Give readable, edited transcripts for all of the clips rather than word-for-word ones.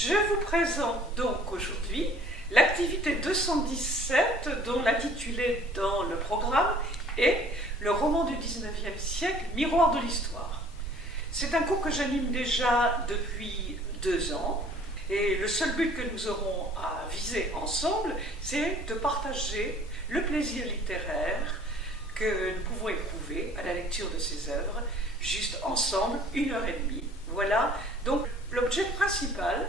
Je vous présente donc aujourd'hui l'activité 217 dont l'intitulé dans le programme est le roman du 19e siècle, Miroir de l'histoire. C'est un cours que j'anime déjà depuis 2 ans et le seul but que nous aurons à viser ensemble, c'est de partager le plaisir littéraire que nous pouvons éprouver à la lecture de ces œuvres, juste ensemble, 1h30. Voilà donc l'objet principal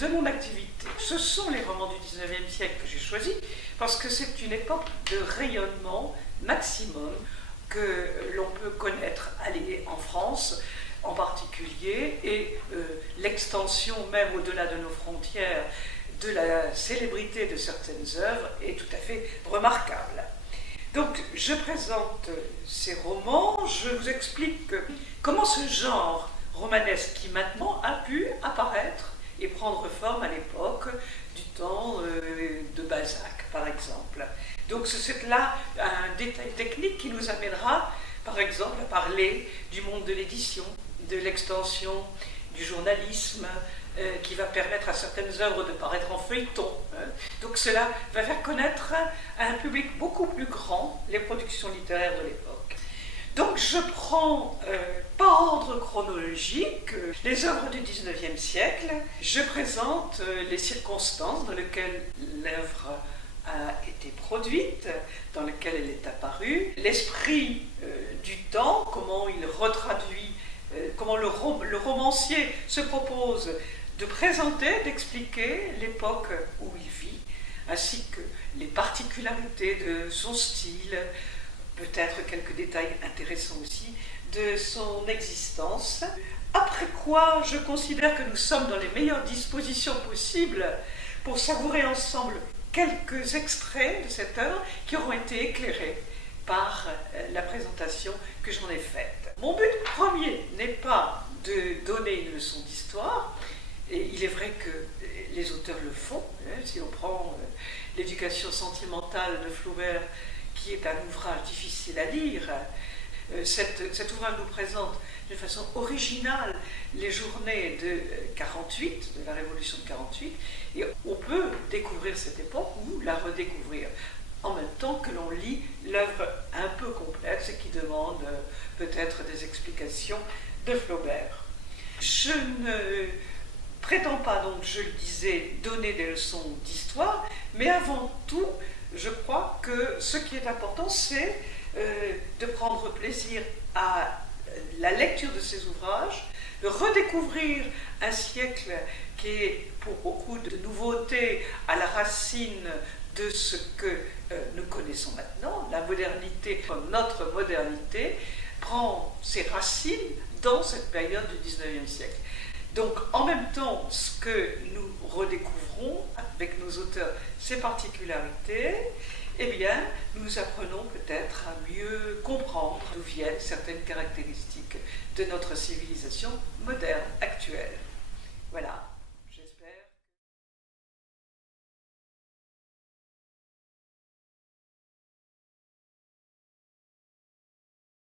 de mon activité. Ce sont les romans du 19e siècle que j'ai choisis parce que c'est une époque de rayonnement maximum que l'on peut connaître en France en particulier, et l'extension même au-delà de nos frontières de la célébrité de certaines œuvres est tout à fait remarquable. Donc je présente ces romans, je vous explique comment ce genre romanesque qui maintenant a pu apparaître et prendre forme à l'époque du temps de Balzac par exemple. Donc c'est là un détail technique qui nous amènera par exemple à parler du monde de l'édition, de l'extension du journalisme, qui va permettre à certaines œuvres de paraître en feuilleton. Donc cela va faire connaître à un public beaucoup plus grand les productions littéraires de l'époque. Donc je prends par ordre chronologique les œuvres du 19e siècle, je présente les circonstances dans lesquelles l'œuvre a été produite, dans lesquelles elle est apparue, l'esprit du temps, comment il retraduit, comment le romancier se propose de présenter, d'expliquer l'époque où il vit, ainsi que les particularités de son style, peut-être quelques détails intéressants aussi de son existence. Après quoi, je considère que nous sommes dans les meilleures dispositions possibles pour savourer ensemble quelques extraits de cette œuvre qui auront été éclairés par la présentation que j'en ai faite. Mon but premier n'est pas de donner une leçon d'histoire, et il est vrai que les auteurs le font. Si on prend l'éducation sentimentale de Flaubert, qui est un ouvrage difficile à lire, cet ouvrage nous présente d'une façon originale les journées de 48, de la Révolution de 48, et on peut découvrir cette époque ou la redécouvrir en même temps que l'on lit l'œuvre un peu complexe et qui demande peut-être des explications de Flaubert. Je ne prétends pas, donc je le disais, donner des leçons d'histoire, mais avant tout, je crois que ce qui est important, c'est de prendre plaisir à la lecture de ces ouvrages, de redécouvrir un siècle qui est pour beaucoup de nouveautés à la racine de ce que nous connaissons maintenant. La modernité, notre modernité, prend ses racines dans cette période du 19e siècle. Donc en même temps, ce que nous redécouvrons avec nos auteurs, ces particularités, eh bien, nous apprenons peut-être à mieux comprendre d'où viennent certaines caractéristiques de notre civilisation moderne.